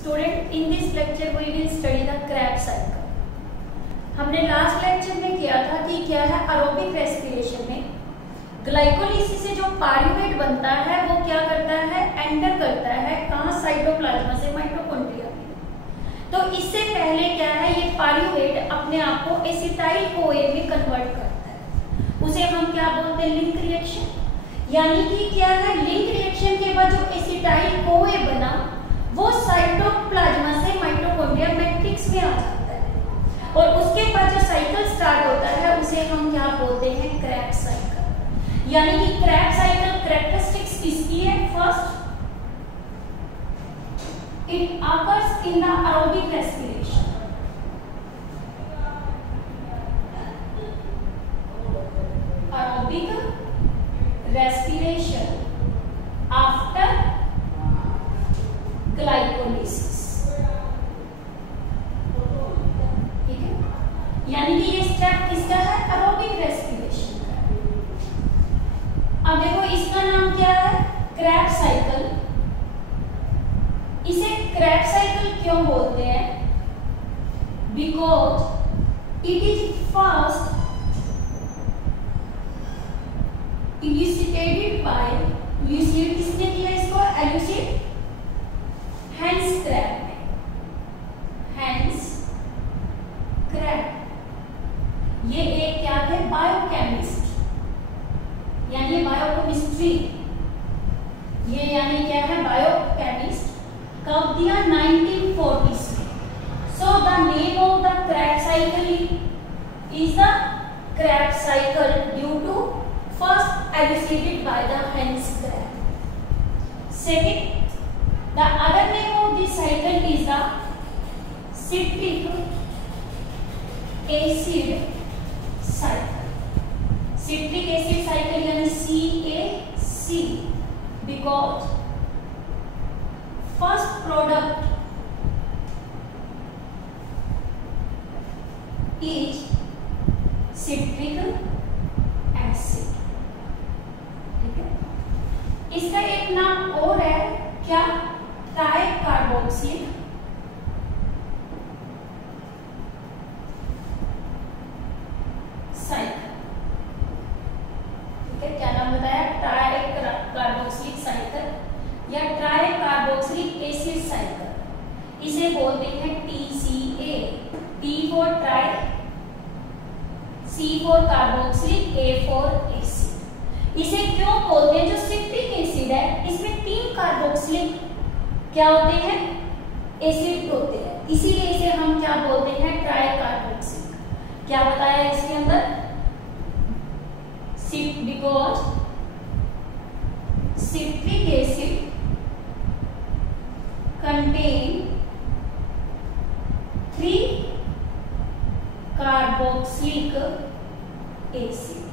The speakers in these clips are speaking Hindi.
Student, in this lecture we will study the Krebs cycle. हमने लास्ट लेक्चर में किया था कि क्या है एरोबिक रेस्पिरेशन में ग्लाइकोलिसिस से जो पायरुवेट बनता है वो क्या करता है, एंटर करता है कहाँ, साइटोप्लाज्मा से माइटोकॉन्ड्रिया में। तो इससे पहले क्या है, ये पायरुवेट अपने आप को एसिटाइल कोए में कन्वर्ट करता है। उसे हम क्या बोलते हैं, लिंक रिएक्शन। यानी कि क्या है, लिंक रिएक्शन के बाद जो एसिटाइल कोए बना वो साइटोप्लाज्मा से माइटोकॉन्ड्रिया मैट्रिक्स में आ जाता है और उसके बाद जो साइकिल स्टार्ट होता है उसे हम क्या बोलते हैं, क्रेब्स साइकिल। यानी कि क्रेब्स साइकिल कैरेक्टरिस्टिक्स किसकी है, first it occurs in the aerobic respiration. Aerobic respiration after glycolysis, ठीक है। यानी कि ये स्टेप किसका है, एरोबिक रेस्पिरेशन का। अब देखो इसका नाम क्या है, क्रेब्स साइकिल। इसे क्रेब्स साइकिल क्यों बोलते हैं, because it is first elucidated by, elucidate किसने किया इसको, एल्यूसिड हैंस क्रैब ने, हैंस क्रैब। ये एक क्या है, बायोकेमिस्ट, यानी बायोकेमिस्ट्री, ये यानी क्या है, बायोकेमिस्ट। कब दिया, 1940s में। So the name of the Krebs cycle is the Krebs cycle due to first elucidated by the Hans Krebs. Second, the other name of this cycle is the citric acid cycle. Citric acid cycle यानी CAC, because first product is citric acid, ठीक है। इसका एक नाम और है क्या, ट्राइकार्बोक्सिल साइकिल, ठीक है। क्या नाम बताया, ट्राइकार्बोक्सिलिक साइकिल या ट्राइकार्बोक्सिलिक एसिड साइकिल। इसे बोलते हैं TCA, T for try, C for carboxylic, A for acid. इसे क्यों बोलते हैं, जो सिट्रिक एसिड है इसमें 3 कार्बोक्सिलिक क्या होते हैं, एसिड होते हैं, इसीलिए इसे हम क्या बोलते हैं, ट्राइकार्बोक्सिल। क्या बताया इसके अंदर, because citric acid contain 3 carboxylic acid,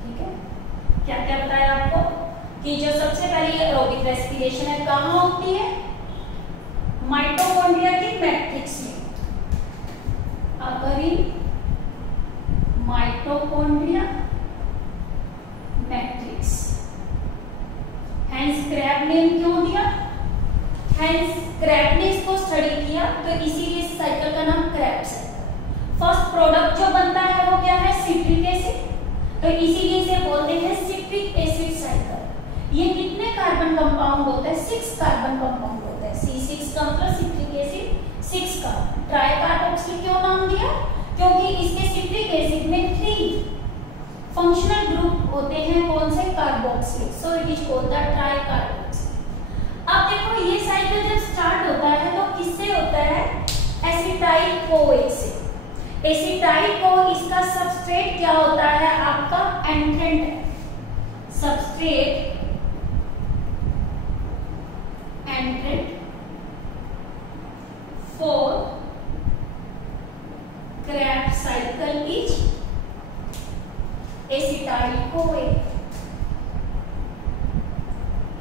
ठीक है। क्या क्या बताया आपको कि जो सबसे पहले एरोबिक रेस्पिरेशन है कहाँ होती है, माइटोकॉन्ड्रिया की मैट्रिक्स में। अगर इन माइटोकॉन्ड्रिया मैट्रिक्स, हैंस क्रैब ने क्यों दिया, हैंस क्रैब ने इसको स्टडी किया तो इसीलिए इस साइकिल का नाम क्रेब्स है। फर्स्ट प्रोडक्ट जो बनता है वो क्या है, सिट्रिक एसिड, तो इसीलिए इसे बोलते हैं सिट्रिक एसिड साइकिल। ये कितने कार्बन कंपाउंड होता है, 6 कार्बन कंपाउंड होता है। C6 का मतलब सिट्रिक एसिड 6 का। ट्राइकार्बोक्सिल क्यों नाम दिया, क्योंकि इसके सिट्रिक एसिड में 3 फंक्शनल ग्रुप होते हैं, कौन से, carboxyl, so it is called the tricarboxyl. अब देखो ये साइकिल जब स्टार्ट होता है तो किससे होता है, एसिटाइल कोए से। एसिटाइल को इसका सबस्ट्रेट क्या होता है, आपका एंट्रेंट है, substrate एंट्रेंट for Krebs cycle is acetyl CoA.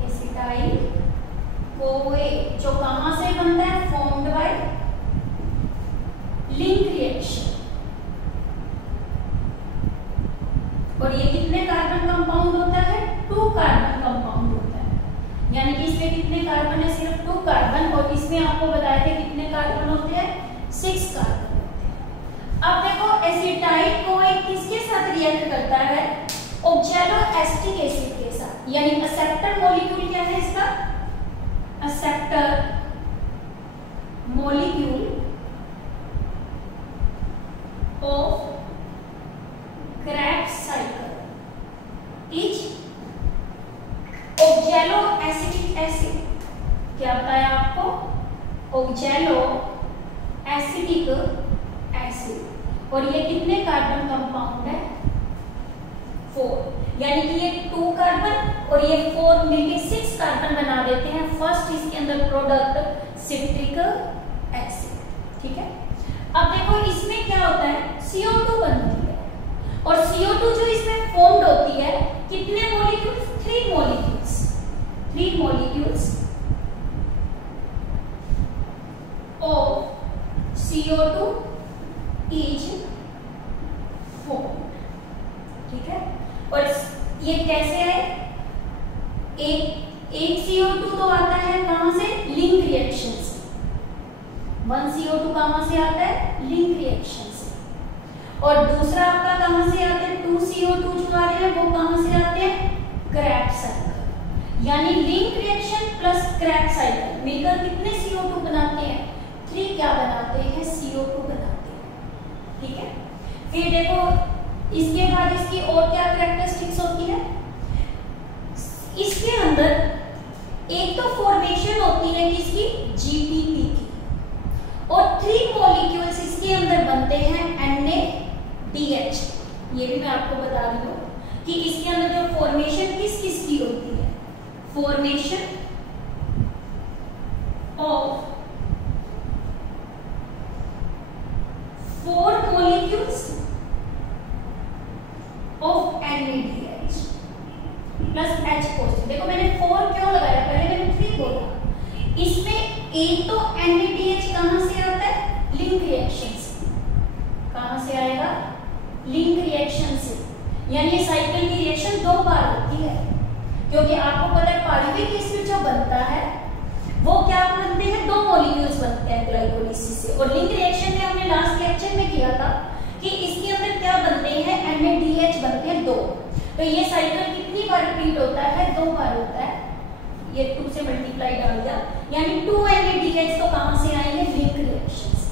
Acetyl CoA जो कहां से बनता है, फॉर्म्ड बाय लिंक रिएक्शन। और ये कितने कार्बन कंपाउंड होता है, 2 कार्बन कंपाउंड होता है। यानी कि इसमें कितने कार्बन है, सिर्फ 2 कार्बन। और इसमें आपको बताया कार्बन होते हैं। अब देखो एसिटाइल कोएक किसके साथ रिएक्ट करता है? ऑक्सैलोएसिटिक एसिड के साथ, यानी एक्सेप्टर मॉलिक्यूल क्या है इसका? Acceptor molecule of Krebs cycle is oxaloacetic acid. क्या बताया आपको? Oxaloacetic acid. और ये कितने कार्बन कंपाउंड है? 4, यानी कि ये 2 कार्बन और ये 4 मिलके 6 कार्बन बना देते हैं। फर्स्ट इसके अंदर प्रोडक्ट सिट्रिक एसिड। ठीक है, अब देखो इसमें क्या होता है? CO2 बनती है, और CO2 जो इसमें फॉर्म्ड होती है, कितने molecules? 3 molecules. 3 molecules of CO2 is formed. ठीक है, और ये कैसे है? एक CO2 तो आता है कहां से? लिंक रिएक्शन से। 1 CO2 कहां से आता है? लिंक रिएक्शन से। और दूसरा आपका कहां से आता है? 2 CO2 जो आ रहे हैं वो कहां से आते हैं? Krebs cycle. यानी link reaction plus Krebs cycle मिलकर कितने CO2 बनाते हैं? 3 क्या बनाते हैं? CO2 बनाते हैं। ठीक है, फिर देखो इसके बाद इसकी और क्या कैरेक्टरिस्टिक्स होती है? इसके अंदर एक तो फॉर्मेशन होती है किसकी? GPP की, और 3 मॉलिक्यूल्स इसके अंदर बनते हैं NADH। ये भी मैं आपको बता रही हूँ कि इसके अंदर जो फॉर्मेशन किस किस की होती है? Formation of 4 molecules of NADH plus H positive. देखो मैंने 4 क्यों लगाया? पहले मैंने 3 बोला। इसमें एक तो NADH कहां से आता है? लिंक रिएक्शन से। कहां से आएगा? लिंक रिएक्शन से। यानी ये साइकिल की रिएक्शन 2 बार होती है, क्योंकि आपको पता है पारुविक एसिड जो बनता है वो क्या बनते हैं? 2 मॉलिक्यूल्स बनते हैं ग्लाइकोलिसिस से। और लिंक रिएक्शन में हमने लास्ट लेक्चर में किया था कि इसके अंदर क्या बनते हैं? NADH बनते हैं 2। तो ये साइकिल कितनी बार रिपीट होता है? 2 बार होता है। ये 2 से मल्टीप्लाई डाल दिया, यानी 2 NADH तो कहां से आएंगे? लिंक रिएक्शन से।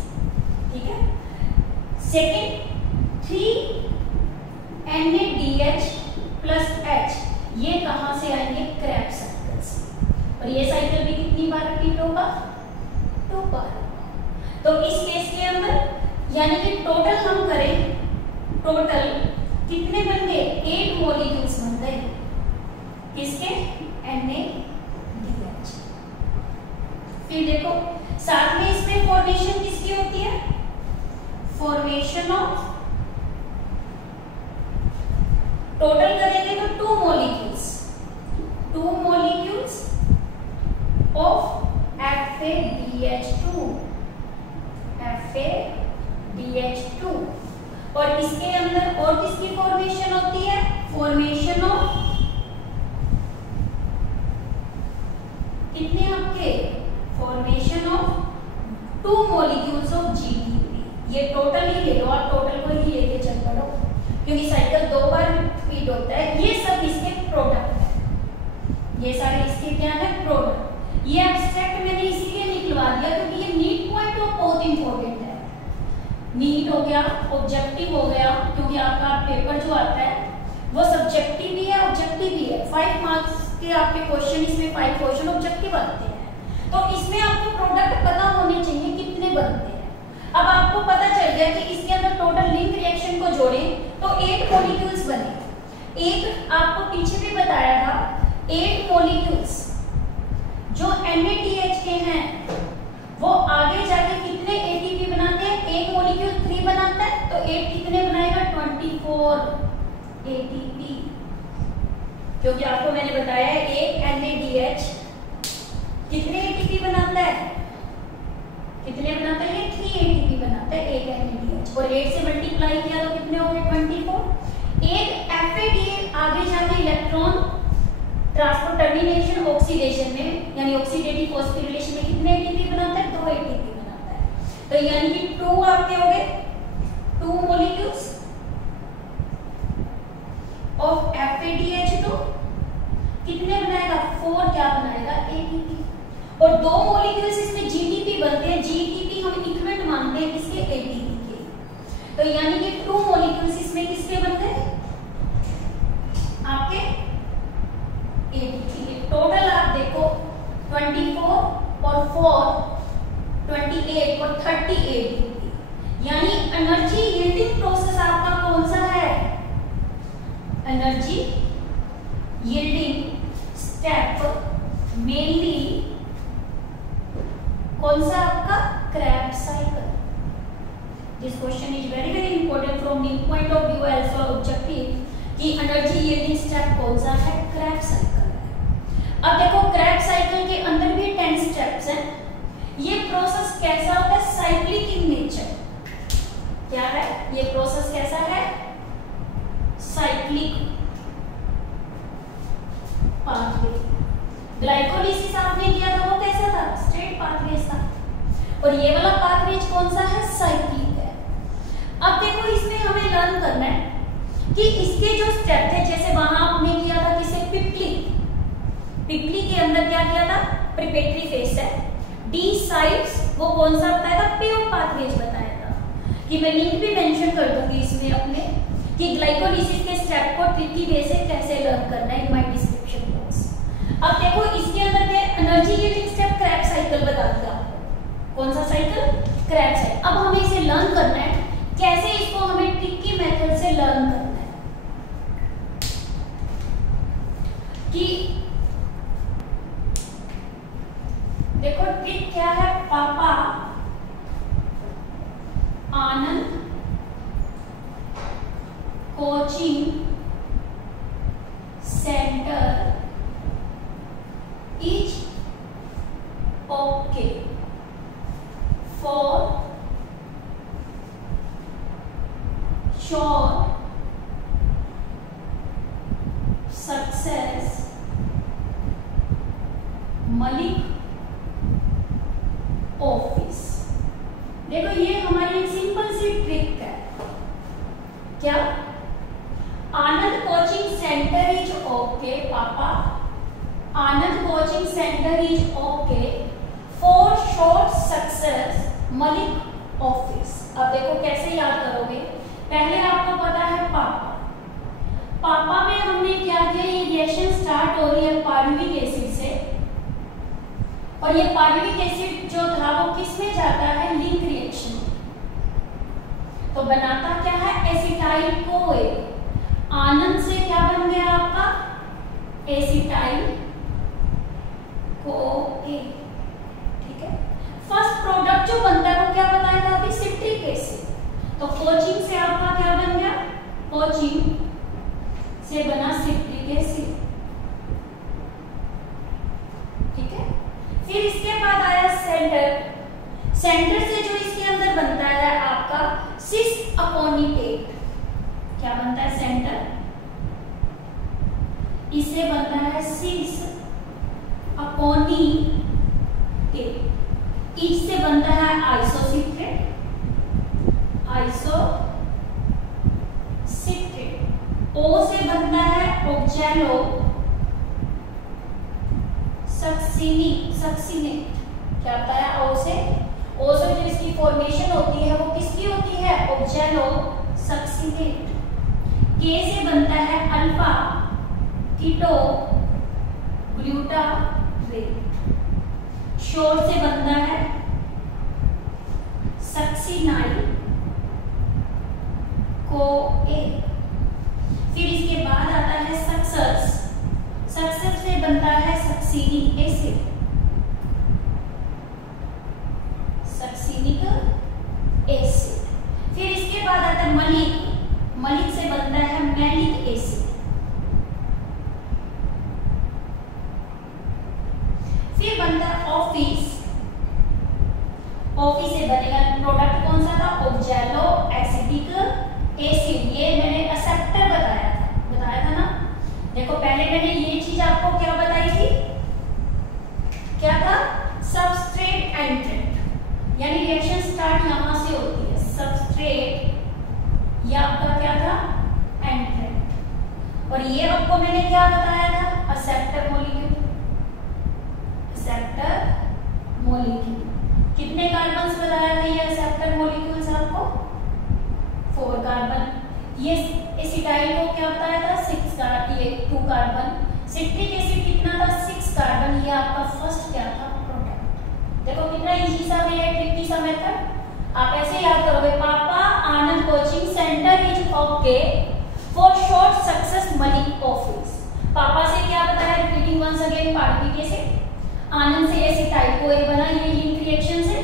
ठीक है, सेकंड 3 NADH प्लस H ये कहां से आएंगे? क्रेब्स साइकिल से। और ये साइकिल भी कितनी बार रिपीट होगा? 2 बार। तो इस केस के अंदर यानी कि टोटल हम करें, टोटल कितने बन गए? 8 मॉलिक्यूल्स बन गए किसके? NADH। फिर देखो साथ में इसमें फॉर्मेशन किसकी होती है? फॉर्मेशन ऑफ, टोटल करेंगे तो 2 मॉलिक्यूल्स ऑफ FADH2। और इसके अंदर और किसकी फॉर्मेशन होती है? फॉर्मेशन ऑफ कितने आपके? Formation of 2 molecules of GDP। ये टोटल ही ले लो, आप टोटल को ही लेके चल पड़ो, क्योंकि साइकिल 2 बार रिपीट होता है। ये सब इसके प्रोडक्ट है, ये सारे इसके क्या है? प्रोडक्ट। ये एब्स्ट्रैक्ट मैंने इसीलिए निकलवा दिया क्योंकि ये नीट पॉइंट तो बहुत इंपॉर्टेंट है। नीट हो गया, ऑब्जेक्टिव हो गया, क्योंकि आपका पेपर जो आता है वो सब्जेक्टिव भी है ऑब्जेक्टिव भी है। 5 मार्क्स के आपके क्वेश्चन, इसमें 5 क्वेश्चन ऑब्जेक्टिव आते हैं, तो इसमें आपको प्रोडक्ट पता होने चाहिए कितने बनते हैं। अब आपको पता चल गया कि इसके अंदर टोटल लिंक रिएक्शन को जोड़ें तो 8 मॉलिक्यूल्स बने। एक आपको पीछे भी बताया था, 8 मॉलिक्यूल्स जो NADH के हैं वो आगे जाके कितने ATP बनाते हैं? एक मॉलिक्यूल 3 बनाता है, तो 8 कितने बनाएगा? 24 ATP। क्योंकि आपको मैंने बताया है एक NADH कितने ATP बनाता है? कितने बनाता है? ये 3 ATP बनाता है एक NADH, और 8 से मल्टीप्लाई किया तो कितने हो गए? 24। एक FADH आगे जाके इलेक्ट्रॉन ट्रांसपोर्ट टर्मिनेशन ऑक्सीडेशन में, यानी ऑक्सीडेटिव फॉस्फोरिलेशन में कितने ATP बनाता है? 2 ATP बनाता है। तो यानी कि 2 2 आपके हो गए, 2 मॉलिक्यूल्स ऑफ FADH2 कितने बनाएगा, 4 क्या बनाएगा, ATP। और 2 मॉलिक्यूल्स इसमें GTP बनते हैं, GTP हम इक्विवेलेंट मानते हैं किसके, ATP के। तो यानी कि 2 मॉलिक्यूल्स इसमें किसके बनते हैं, आपके ATP के। टोटल आप देखो 24 और 4 28 और 30 ATP, यानी एनर्जी यील्डिंग प्रोसेस आपका कौन सा है, एनर्जी यील्डिंग स्टेप मेनली कौन सा आपका, Krebs cycle. This question is very very important from new point of view also objective कि एनर्जी यील्डिंग स्टेप कौन सा है, Krebs साइकिल है। अब देखो Krebs साइकिल के अंदर भी 10 स्टेप्स हैं। ये प्रोसेस कैसा होता है, साइक्लिक इन नेचर। क्या है ये प्रोसेस, कैसा है, साइक्लिक पाथवे। ग्लाइकोलिसिस आपने किया था वो कैसा था, स्ट्रेट पाथवे था, और ये वाला पाथवे कौन सा है, साइक्लिक है। अब देखो इसमें हमें लर्न करना है कि इसके जो स्टेप थे, जैसे वहां आपने किया था किसे, पिपली के अंदर क्या किया था, प्रिपेटरी फेस है। डी साइड्स वो कौन सा बताया था, पेव पाथवेज बताया था, कि मैं लिंक भी मेंशन कर दूंगी इसमें अपने, कि ग्लाइकोलिसिस के स्टेप को ट्रिकी वे से कैसे लर्न करना है इन माय डिस्क्रिप्शन बॉक्स। अब देखो इसके अंदर क्या, energy yielding step Krebs cycle बता दिया, कौन सा साइकिल, Krebs साइकिल। अब हमें इसे लर्न करना है, कैसे इसको हमें ट्रिकी मेथड से लर्न करना है, कि देखो ट्रिक क्या है, पापा Anand coaching centre is okay for sure success Malik office. देखो ये हमारी सिंपल सी ट्रिक है, क्या, Anand coaching centre is okay पापा, Anand coaching centre is okay for short success Malik office. अब देखो कैसे याद करोगे, पहले आपको पता है पापा, पापा में हमने क्या किया, ये रिएक्शन स्टार्ट हो रही है पारुविक एसिड से, और ये पारुविक एसिड जो था वो किस में जाता है, लिंक रिएक्शन, तो बनाता क्या है, एसिटाइल कोए। आनंद से क्या बन गया आपका, एसिटाइल कोए, ठीक है। फर्स्ट प्रोडक्ट जो बनता है वो क्या बताया था अभी, सिट्रिक एसिड, तो कोचिंग से आपका क्या बन गया, कोचिंग से बना सिट्रिक एसिड, ठीक है। फिर इसके बाद आया सेंटर, सेंटर से जो इसके अंदर बनता है आपका सिस अकोनिटेट, क्या बनता है सेंटर, इससे बनता है सिस अकोनिटेट, इससे बनता है आइसोसिट्रेट, आइसोसिट्रेट, ओ से बनता है ऑक्सैलो सक्सिनेट, क्या बताया, ओ से जो इसकी फॉर्मेशन होती है वो किसकी होती है, ऑक्सैलो सक्सिनेट। के से बनता है अल्फा कीटो ग्लूटारेट, शोर से बनता है सक्सिनाइल कोए। फिर इसके बाद आता है सक्सेस, सक्सेस से बनता है सक्सिनिक एसिड, सक्सिनिक एसिड। फिर इसके बाद आता है मलिक, मलिक से बनता है मैलिक एसिड। फिर बनता है ऑफिस, ऑफिस से बनेगा प्रोडक्ट कौन सा था, ऑक्सैलो एसिटिक एसिड, ये मैंने एक्सेप्टर बताया था ना। देखो पहले मैंने ये चीज आपको क्या बताई थी, क्या था, सबस्ट्रेट एंट्रेंट, यानी रिएक्शन स्टार्ट यहां से से होती है सबस्ट्रेट, ये आपका क्या था एंट्रेंट, और ये आपको मैंने क्या बताया था एक्सेप्टर मॉलिक्यूल। एक्सेप्टर मॉलिक्यूल कितने कार्बन बताया था ये एक्सेप्टर मॉलिक्यूल्स आपको 4 कार्बन। ये एसिटाइल को क्या बताया था 6 कार्बन, ये 2 कार्बन। सिट्रिक एसिड कितना था 6 कार्बन। ये आपका फर्स्ट क्या था प्रोडक्ट। देखो कितना इजी सा वे है, ट्रिकी सा मेथड। आप ऐसे याद करोगे, पापा Anand coaching centre is okay for short success Malik office. पापा से क्या बताया, रिपीटिंग वंस अगेन, पार्टिक एसिड। आनंद से एसिटाइल को ए बना, ये लिंक रिएक्शन से।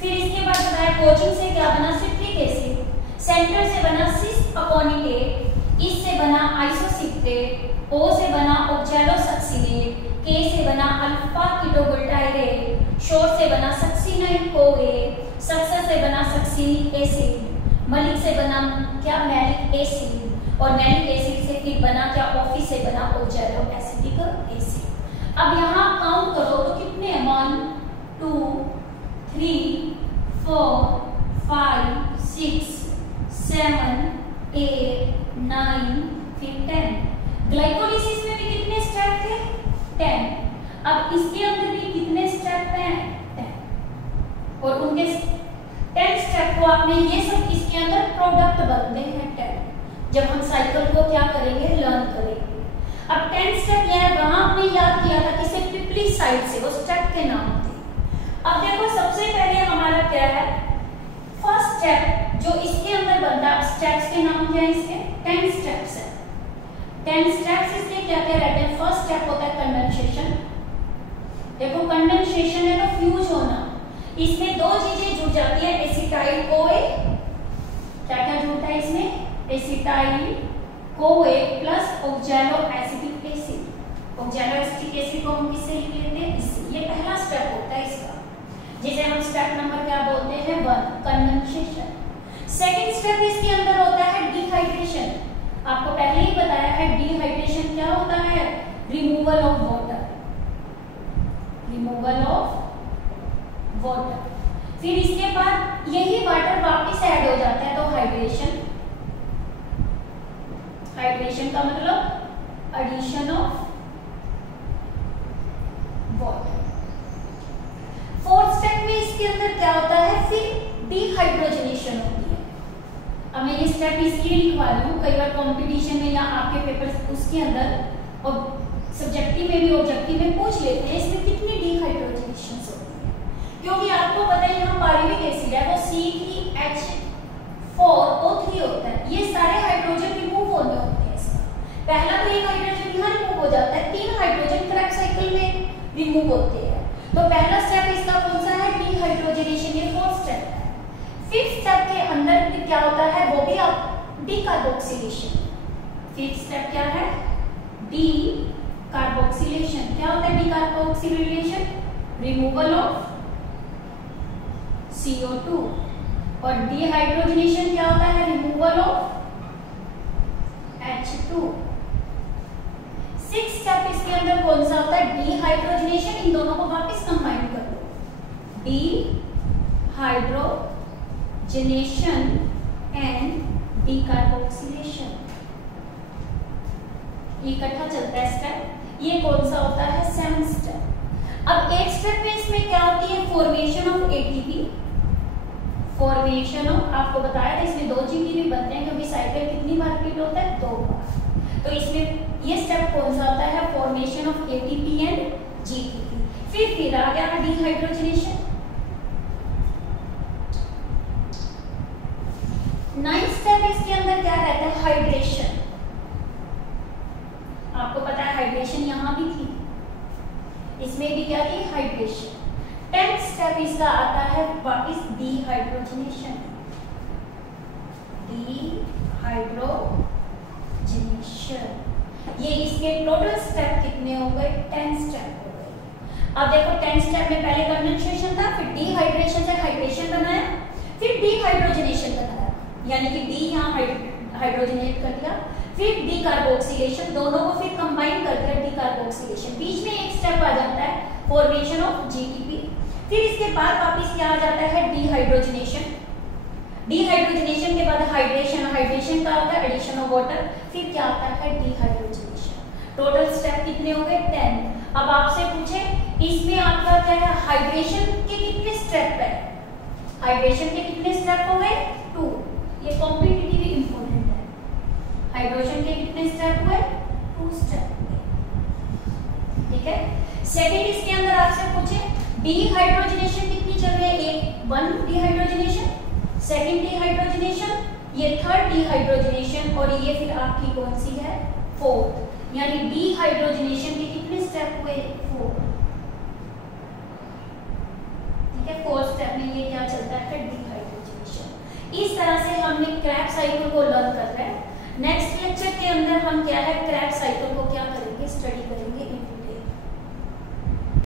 फिर इसके बाद बताया कोचिंग से क्या बना सिट्रिक एसिड, सेंटर से बना सिस अकोनिकेट, इस से बना आइसोसिट्रेट, O से बना ऑक्सैलोसक्सिनेट, K से बना अल्फा कीटोबुटाइरेट, शॉर्ट से बना सक्सिनाइल कोए, सक्सेस से बना सक्सिनिक एसिड, मलिक से बना क्या मैलिक एसिड, और मैलिक एसिड से फिर बना क्या ऑफिस से बना ऑक्सैलोएसिटिक एसिड। अब यहाँ काउंट करो तो कितने हैं 1 2 3 4 5 6 7 8 9 फिर 10। ग्लाइकोलिसिस में भी कितने स्टेप थे 10। अब इसके अंदर भी कितने स्टेप हैं 10, और उनके 10 स्टेप को आपने ये सब इसके अंदर प्रोडक्ट बनते हैं 10, जब हम साइकिल को क्या करेंगे लर्न करेंगे। अब 10 स्टेप ये है, वहां आपने याद किया था किसे पिपली साइड से, वो स्टेप के नाम थे। अब देखो सबसे पहले हमारा क्या है फर्स्ट स्टेप जो इसके अंदर बनता है, स्टेप्स के नाम क्या है इसके 10 स्टेप्स है। 10 स्टेप्स इसके क्या क्या रहते हैं। फर्स्ट स्टेप होता है कंडेंसेशन। देखो कंडेंसेशन है तो फ्यूज होना, इसमें 2 चीजें जुड़ जाती है, एसिटाइल कोए, क्या क्या जुड़ता है इसमें acetyl CoA plus oxaloacetic acid. Oxaloacetic acid को हम किससे लिख लेते हैं इससे। ये पहला स्टेप होता है इसका, जिसे हम स्टेप नंबर क्या बोलते हैं 1 कंडेंसेशन। सेकंड स्टेप इसके अंदर होता है डिहाइड्रेशन। आपको पहले ही बताया है डिहाइड्रेशन क्या होता है, removal of water, removal of water. फिर इसके बाद यही वाटर वापस ऐड हो जाता है तो हाइड्रेशन। हाइड्रेशन का मतलब addition of water. Fourth step में इसके अंदर क्या होता है फिर डिहाइड्रोजनेशन होती है। अब मैं ये स्टेप इसलिए लिखवा रही हूँ, कई बार कंपटीशन में या आपके पेपर उसके अंदर और सब्जेक्टिव में भी ऑब्जेक्टिव में पूछ लेते हैं इसमें कितनी डिहाइड्रोजनेशन होती है, क्योंकि आपको पता है यहाँ पायरुविक एसिड है वो C3H4O3 होता है। ये सारे हाइड्रोजन रिमूव होने होते हैं इसका। पहला तो एक हाइड्रोजन यहाँ रिमूव हो जाता है, 3 हाइड्रोजन क्रैक साइकिल में रिमूव होते हैं। तो पहला स्टेप इसका कौन सा है डिहाइड्रोजनेशन, ये फोर्थ स्टेप है। फिफ्थ स्टेप के अंदर क्या होता है वो भी आप डीकार्बोक्सिलेशन। फिफ्थ स्टेप क्या है डीकार्बोक्सिलेशन। क्या होता है डीकार्बोक्सिलेशन, रिमूवल ऑफ CO2, और डिहाइड्रोजनेशन क्या होता है removal of H2। Sixth step इसके अंदर कौन सा होता है डिहाइड्रोजनेशन। इन दोनों को वापस कंबाइन कर दो, डिहाइड्रोजनेशन एंड डीकार्बोक्सिलेशन, इकट्ठा चलता है स्टेप। ये कौन सा होता है सेवंथ स्टेप। अब 8th स्टेप में इसमें क्या होती है formation of ATP। Formation of आपको बताया था इसमें 2 GTP बनते हैं, क्योंकि साइकिल कितनी बार रिपीट होता है 2 बार। तो इसमें ये स्टेप कौन सा होता है formation of ATP and GTP। फिर आ गया डिहाइड्रोजनेशन। 9th स्टेप इसके अंदर क्या रहता है हाइड्रेशन। आपको पता है हाइड्रेशन यहां भी थी, इसमें भी क्या थी हाइड्रेशन। 10th स्टेप इसका आता है वापस डिहाइड्रोजनेशन। डिहाइड्रोजनेशन ये इसके टोटल स्टेप कितने हो गए 10 स्टेप हो गए। अब देखो 10 स्टेप में पहले कंडेंसेशन था, फिर डिहाइड्रेशन से हाइड्रेशन बनाया, फिर डिहाइड्रोजनेशन बनाया, यानी कि डी यहाँ हाइड्रोजनेट कर दिया, फिर डीकार्बोक्सिलेशन, दोनों को फिर कंबाइन कर दिया डीकार्बोक्सिलेशन। बीच में एक स्टेप आ जाता है फॉर्मेशन ऑफ GTP। फिर इसके बाद वापस क्या आ जाता है डिहाइड्रोजनेशन। डिहाइड्रोजनेशन के बाद हाइड्रेशन, हाइड्रेशन का आता है एडिशन ऑफ वाटर, फिर क्या आता है डिहाइड्रोजनेशन। टोटल स्टेप कितने हो गए 10। अब आपसे पूछे इसमें आपका क्या है, हाइड्रेशन के कितने स्टेप है, हाइड्रेशन के कितने स्टेप हो गए 2, ये कॉम्पिटिटिव इंपॉर्टेंट है। हाइड्रेशन के कितने स्टेप हुए 2 स्टेप हुए, ठीक है। सेकंड इसके अंदर आपसे पूछे डिहाइड्रोजनेशन कितनी चल रही है, एक 1 डिहाइड्रोजनेशन, सेकंड डिहाइड्रोजनेशन, ये थर्ड डिहाइड्रोजनेशन, और ये फिर आपकी कौन सी है 4th, यानी डिहाइड्रोजनेशन के कितने स्टेप हुए 4, ठीक है। 4th स्टेप में ये क्या चलता है डिहाइड्रोजनेशन। इस तरह से हमने क्रेब्स साइकिल को लर्न कर रहे हैं। नेक्स्ट लेक्चर के अंदर हम क्या है क्रेब्स साइकिल को क्या करेंगे, स्टडी करेंगे।